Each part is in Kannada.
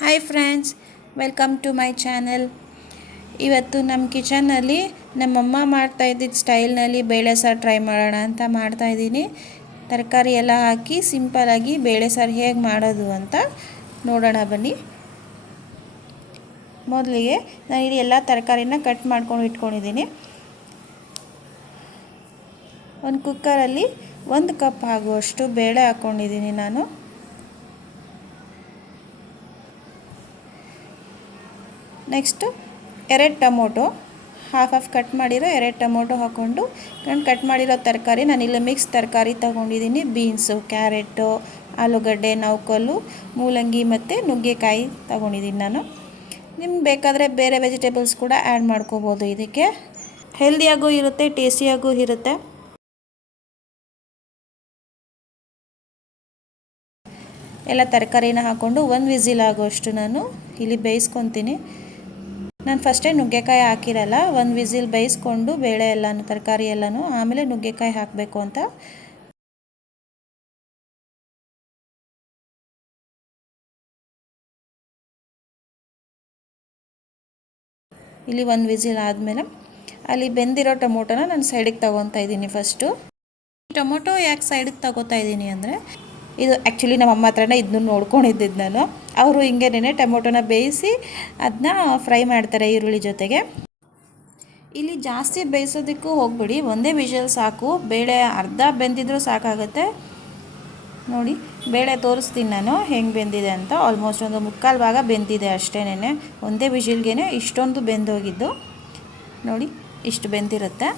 Hi friends, welcome to my channel. ಇವತ್ತು ನಮ್ಮ ಕಿಚನ್ನಲ್ಲಿ ನಮ್ಮಮ್ಮ ಮಾಡ್ತಾಯಿದ್ದಿದ್ದ ಸ್ಟೈಲ್ನಲ್ಲಿ ಬೇಳೆ ಸಾರು ಟ್ರೈ ಮಾಡೋಣ ಅಂತ ಮಾಡ್ತಾಯಿದ್ದೀನಿ. ತರಕಾರಿ ಎಲ್ಲ ಹಾಕಿ ಸಿಂಪಲಾಗಿ ಬೇಳೆ ಸಾರು ಹೇಗೆ ಮಾಡೋದು ಅಂತ ನೋಡೋಣ ಬನ್ನಿ. ಮೊದಲಿಗೆ ನಾನಿಲ್ಲಿ ಎಲ್ಲ ತರಕಾರಿನ ಕಟ್ ಮಾಡ್ಕೊಂಡು ಇಟ್ಕೊಂಡಿದ್ದೀನಿ. ಒಂದು ಕುಕ್ಕರಲ್ಲಿ 1 ಕಪ್ ಆಗುವಷ್ಟು ಬೇಳೆ ಹಾಕ್ಕೊಂಡಿದ್ದೀನಿ ನಾನು. ನೆಕ್ಸ್ಟು 2 ಟೊಮೊಟೊ ಹಾಫ್ ಕಟ್ ಮಾಡಿರೋ 2 ಟೊಮೊಟೊ ಹಾಕ್ಕೊಂಡು ಕಟ್ ಮಾಡಿರೋ ತರಕಾರಿ ನಾನಿಲ್ಲಿ ಮಿಕ್ಸ್ ತರಕಾರಿ ತೊಗೊಂಡಿದ್ದೀನಿ. ಬೀನ್ಸು, ಕ್ಯಾರೆಟು, ಆಲೂಗಡ್ಡೆ, ನೌಕಲ್ಲು, ಮೂಲಂಗಿ ಮತ್ತು ನುಗ್ಗೆಕಾಯಿ ತೊಗೊಂಡಿದ್ದೀನಿ ನಾನು. ನಿಮ್ಗೆ ಬೇಕಾದರೆ ಬೇರೆ ವೆಜಿಟೇಬಲ್ಸ್ ಕೂಡ ಆ್ಯಡ್ ಮಾಡ್ಕೋಬೋದು. ಇದಕ್ಕೆ ಹೆಲ್ದಿಯಾಗೂ ಇರುತ್ತೆ, ಟೇಸ್ಟಿಯಾಗೂ ಇರುತ್ತೆ. ಎಲ್ಲ ತರಕಾರಿನ ಹಾಕ್ಕೊಂಡು 1 ವಿಸಿಲ್ ಆಗೋಷ್ಟು ನಾನು ಇಲ್ಲಿ ಬೇಯಿಸ್ಕೊತೀನಿ. ನಾನು ಫಸ್ಟೇ ನುಗ್ಗೆಕಾಯಿ ಹಾಕಿರಲ್ಲ, 1 ವಿಸಿಲ್ ಬೇಯಿಸ್ಕೊಂಡು ಬೇಳೆ ಎಲ್ಲನೂ ತರಕಾರಿ ಎಲ್ಲನೂ ಆಮೇಲೆ ನುಗ್ಗೆಕಾಯಿ ಹಾಕಬೇಕು ಅಂತ. ಇಲ್ಲಿ 1 ವಿಸಿಲ್ ಆದಮೇಲೆ ಅಲ್ಲಿ ಬೆಂದಿರೋ ಟೊಮೊಟೊನ ನಾನು ಸೈಡಿಗೆ ತೊಗೊತಾ ಇದ್ದೀನಿ. ಫಸ್ಟು ಟೊಮೊಟೊ ಯಾಕೆ ಸೈಡಿಗೆ ತೊಗೋತಾ ಇದ್ದೀನಿ ಅಂದರೆ, ಇದು ಆ್ಯಕ್ಚುಲಿ ನಮ್ಮ ಅಮ್ಮ ಹತ್ರನೇ ಇದನ್ನು ನೋಡ್ಕೊಂಡಿದ್ದಿದ್ದು ನಾನು. ಅವರು ಹಿಂಗೇನೆ ಟೊಮೊಟೊನ ಬೇಯಿಸಿ ಅದನ್ನ ಫ್ರೈ ಮಾಡ್ತಾರೆ ಈರುಳ್ಳಿ ಜೊತೆಗೆ. ಇಲ್ಲಿ ಜಾಸ್ತಿ ಬೇಯಿಸೋದಕ್ಕೂ ಹೋಗ್ಬಿಡಿ, ಒಂದೇ ವಿಷಲ್ ಸಾಕು. ಬೇಳೆ ಅರ್ಧ ಬೆಂದಿದ್ರೂ ಸಾಕಾಗುತ್ತೆ. ನೋಡಿ, ಬೇಳೆ ತೋರಿಸ್ತೀನಿ ನಾನು ಹೆಂಗೆ ಬೆಂದಿದೆ ಅಂತ. ಆಲ್ಮೋಸ್ಟ್ ಒಂದು 3/4 ಭಾಗ ಬೆಂದಿದೆ ಅಷ್ಟೇನೆ. ಒಂದೇ ವಿಷಲ್ಗೆ ಇಷ್ಟೊಂದು ಬೆಂದೋಗಿದ್ದು. ನೋಡಿ, ಇಷ್ಟು ಬೆಂದಿರುತ್ತೆ.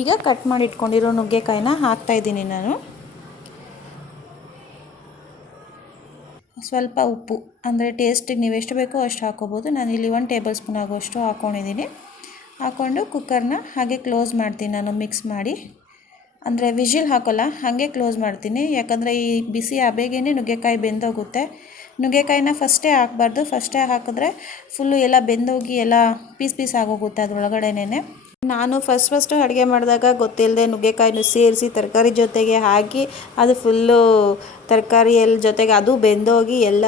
ಈಗ ಕಟ್ ಮಾಡಿ ಇಟ್ಕೊಂಡಿರೋ ನುಗ್ಗೆಕಾಯಿನ ಹಾಕ್ತಾಯಿದ್ದೀನಿ ನಾನು. ಸ್ವಲ್ಪ ಉಪ್ಪು, ಅಂದರೆ ಟೇಸ್ಟಿಗೆ ನೀವು ಎಷ್ಟು ಬೇಕೋ ಅಷ್ಟು ಹಾಕ್ಕೋಬೋದು. ನಾನಿಲ್ಲಿ 1 ಟೇಬಲ್ ಸ್ಪೂನ್ ಆಗೋಷ್ಟು ಹಾಕ್ಕೊಂಡಿದ್ದೀನಿ. ಹಾಕ್ಕೊಂಡು ಕುಕ್ಕರ್ನ ಹಾಗೆ ಕ್ಲೋಸ್ ಮಾಡ್ತೀನಿ ನಾನು, ಮಿಕ್ಸ್ ಮಾಡಿ. ಅಂದರೆ ವಿಷಿಲ್ ಹಾಕೋಲ್ಲ, ಹಾಗೆ ಕ್ಲೋಸ್ ಮಾಡ್ತೀನಿ. ಯಾಕಂದರೆ ಈ ಬಿಸಿ ಬೇಗನೆ ನುಗ್ಗೆಕಾಯಿ ಬೆಂದೋಗುತ್ತೆ. ನುಗ್ಗೆಕಾಯಿನ ಫಸ್ಟೇ ಹಾಕಬಾರ್ದು. ಫಸ್ಟೇ ಹಾಕಿದ್ರೆ ಫುಲ್ಲು ಎಲ್ಲ ಬೆಂದೋಗಿ ಎಲ್ಲ ಪೀಸ್ ಆಗೋಗುತ್ತೆ ಅದರೊಳಗಡೆನೇ. ನಾನು ಫಸ್ಟು ಅಡುಗೆ ಮಾಡಿದಾಗ ಗೊತ್ತಿಲ್ಲದೆ ನುಗ್ಗೆಕಾಯಿನೂ ಸೇರಿಸಿ ತರಕಾರಿ ಜೊತೆಗೆ ಹಾಕಿ ಅದು ಫುಲ್ಲು ತರಕಾರಿ ಜೊತೆಗೆ ಅದು ಬೆಂದೋಗಿ ಎಲ್ಲ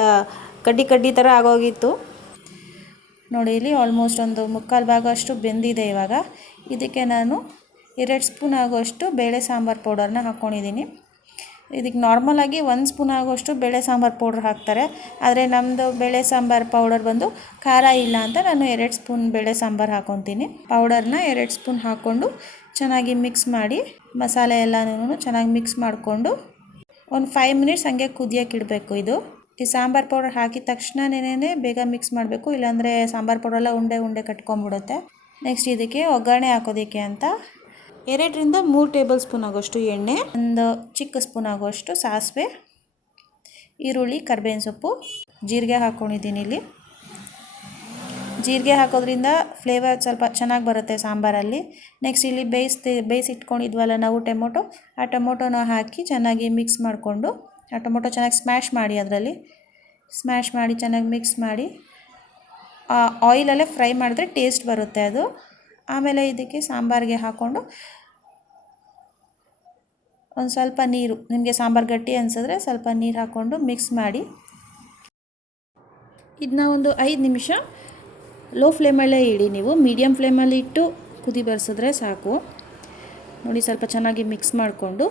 ಕಡ್ಡಿ ಥರ ಆಗೋಗಿತ್ತು. ನೋಡಿ, ಇಲ್ಲಿ ಆಲ್ಮೋಸ್ಟ್ ಒಂದು 3/4 ಭಾಗ ಅಷ್ಟು ಬೆಂದಿದೆ. ಇವಾಗ ಇದಕ್ಕೆ ನಾನು 2 ಸ್ಪೂನ್ ಆಗೋಷ್ಟು ಬೇಳೆ ಸಾಂಬಾರು ಪೌಡರ್ನ ಹಾಕ್ಕೊಂಡಿದ್ದೀನಿ. ಇದಕ್ಕೆ ನಾರ್ಮಲಾಗಿ 1 ಸ್ಪೂನ್ ಆಗೋಷ್ಟು ಬೇಳೆ ಸಾಂಬಾರು ಪೌಡ್ರ್ ಹಾಕ್ತಾರೆ. ಆದರೆ ನಮ್ಮದು ಬೇಳೆ ಸಾಂಬಾರು ಪೌಡರ್ ಬಂದು ಖಾರ ಇಲ್ಲ ಅಂತ ನಾನು 2 ಸ್ಪೂನ್ ಬೇಳೆ ಸಾಂಬಾರು ಹಾಕ್ಕೊತೀನಿ. ಪೌಡರ್ನ 2 ಸ್ಪೂನ್ ಹಾಕ್ಕೊಂಡು ಚೆನ್ನಾಗಿ ಮಿಕ್ಸ್ ಮಾಡಿ, ಮಸಾಲೆ ಎಲ್ಲನೂ ಚೆನ್ನಾಗಿ ಮಿಕ್ಸ್ ಮಾಡಿಕೊಂಡು ಒಂದು 5 ಮಿನಿಟ್ಸ್ ಹಂಗೆ ಕುದಿಯೋಕೆ ಇಡಬೇಕು. ಈ ಸಾಂಬಾರು ಪೌಡರ್ ಹಾಕಿದ ತಕ್ಷಣನೇ ಬೇಗ ಮಿಕ್ಸ್ ಮಾಡಬೇಕು, ಇಲ್ಲಾಂದರೆ ಸಾಂಬಾರು ಪೌಡರೆಲ್ಲ ಉಂಡೆ ಕಟ್ಕೊಂಡ್ಬಿಡುತ್ತೆ. ನೆಕ್ಸ್ಟ್ ಇದಕ್ಕೆ ಒಗ್ಗರಣೆ ಹಾಕೋದಕ್ಕೆ ಅಂತ 2ರಿಂದ 3 ಟೇಬಲ್ ಸ್ಪೂನ್ ಆಗೋಷ್ಟು ಎಣ್ಣೆ, ಒಂದು ಚಿಕ್ಕ ಸ್ಪೂನ್ ಆಗೋಷ್ಟು ಸಾಸಿವೆ, ಈರುಳ್ಳಿ, ಕರಿಬೇವಿನ ಸೊಪ್ಪು, ಜೀರಿಗೆ ಹಾಕ್ಕೊಂಡಿದ್ದೀನಿ. ಇಲ್ಲಿ ಜೀರಿಗೆ ಹಾಕೋದ್ರಿಂದ ಫ್ಲೇವರ್ ಸ್ವಲ್ಪ ಚೆನ್ನಾಗಿ ಬರುತ್ತೆ ಸಾಂಬಾರಲ್ಲಿ. ನೆಕ್ಸ್ಟ್ ಇಲ್ಲಿ ಬೇಯಿಸಿಟ್ಕೊಂಡಿದ್ವಲ್ಲ ನಾವು ಟೊಮೊಟೊ, ಆ ಟೊಮೊಟೊನ ಹಾಕಿ ಚೆನ್ನಾಗಿ ಮಿಕ್ಸ್ ಮಾಡಿಕೊಂಡು, ಆ ಟೊಮೊಟೊ ಚೆನ್ನಾಗಿ ಸ್ಮ್ಯಾಶ್ ಮಾಡಿ, ಅದರಲ್ಲಿ ಸ್ಮ್ಯಾಶ್ ಮಾಡಿ ಚೆನ್ನಾಗಿ ಮಿಕ್ಸ್ ಮಾಡಿ ಆಯಿಲಲ್ಲೇ ಫ್ರೈ ಮಾಡಿದ್ರೆ ಟೇಸ್ಟ್ ಬರುತ್ತೆ ಅದು. ಆಮೇಲೆ ಇದಕ್ಕೆ ಸಾಂಬಾರಿಗೆ ಹಾಕ್ಕೊಂಡು ಒಂದು ಸ್ವಲ್ಪ ನೀರು, ನಿಮಗೆ ಸಾಂಬಾರು ಗಟ್ಟಿ ಅನಿಸಿದ್ರೆ ಸ್ವಲ್ಪ ನೀರು ಹಾಕ್ಕೊಂಡು ಮಿಕ್ಸ್ ಮಾಡಿ ಇದನ್ನ ಒಂದು 5 ನಿಮಿಷ ಲೋ ಫ್ಲೇಮಲ್ಲೇ ಇಡಿ. ನೀವು ಮೀಡಿಯಮ್ ಫ್ಲೇಮಲ್ಲಿ ಇಟ್ಟು ಕುದಿ ಬರ್ಸಿದ್ರೆ ಸಾಕು. ನೋಡಿ, ಸ್ವಲ್ಪ ಚೆನ್ನಾಗಿ ಮಿಕ್ಸ್ ಮಾಡಿಕೊಂಡು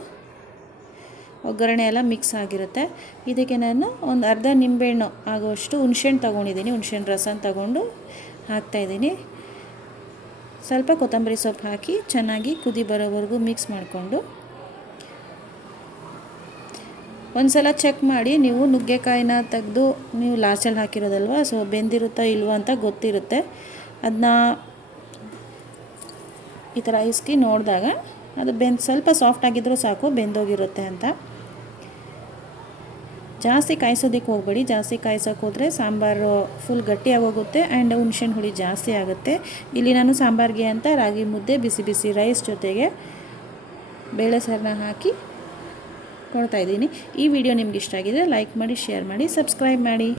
ಒಗ್ಗರಣೆ ಎಲ್ಲ ಮಿಕ್ಸ್ ಆಗಿರುತ್ತೆ. ಇದಕ್ಕೆ ನಾನು ಒಂದು ಅರ್ಧ ನಿಂಬೆಹಣ್ಣು ಆಗೋಷ್ಟು ಹುಣಸೆಹಣ್ಣು ತೊಗೊಂಡಿದ್ದೀನಿ. ಹುಣಸೆಹಣ್ಣು ರಸ ತೊಗೊಂಡು ಹಾಕ್ತಾಯಿದ್ದೀನಿ. ಸ್ವಲ್ಪ ಕೊತ್ತಂಬರಿ ಸೊಪ್ಪು ಹಾಕಿ ಚೆನ್ನಾಗಿ ಕುದಿ ಬರೋವರೆಗೂ ಮಿಕ್ಸ್ ಮಾಡಿಕೊಂಡು, ಒಂದು ಸಲ ಚೆಕ್ ಮಾಡಿ. ನೀವು ನುಗ್ಗೆಕಾಯಿನ ತೆಗೆದು ನೀವು ಲಾಸ್ಟಲ್ಲಿ ಹಾಕಿರೋದಲ್ವ, ಸೊ ಬೆಂದಿರುತ್ತೋ ಇಲ್ವೋ ಅಂತ ಗೊತ್ತಿರುತ್ತೆ. ಅದನ್ನ ಈ ಥರ ಇಸ್ಕಿ ನೋಡಿದಾಗ ಅದು ಸ್ವಲ್ಪ ಸಾಫ್ಟ್ ಆಗಿದ್ರೂ ಸಾಕು, ಬೆಂದೋಗಿರುತ್ತೆ ಅಂತ. ಜಾಸ್ತಿ ಕಾಯಿಸೋದಕ್ಕೆ ಹೋಗಬೇಡಿ. ಜಾಸ್ತಿ ಕಾಯಿಸೋಕೆ ಹೋದರೆ ಸಾಂಬಾರು ಫುಲ್ ಗಟ್ಟಿಯಾಗೋಗುತ್ತೆ ಆ್ಯಂಡ್ ಹುಣಸೆಹಣ್ಣು ಹುಳಿ ಜಾಸ್ತಿ ಆಗುತ್ತೆ. ಇಲ್ಲಿ ನಾನು ಸಾಂಬಾರಿಗೆ ಅಂತ ರಾಗಿ ಮುದ್ದೆ, ಬಿಸಿ ರೈಸ್ ಜೊತೆಗೆ ಬೇಳೆ ಸಾರನ್ನ ಹಾಕಿ ಕೊಡ್ತಾಯಿದ್ದೀನಿ. ಈ ವಿಡಿಯೋ ನಿಮ್ಗೆ ಇಷ್ಟ ಆಗಿದ್ರೆ ಲೈಕ್ ಮಾಡಿ, ಶೇರ್ ಮಾಡಿ, ಸಬ್ಸ್ಕ್ರೈಬ್ ಮಾಡಿ.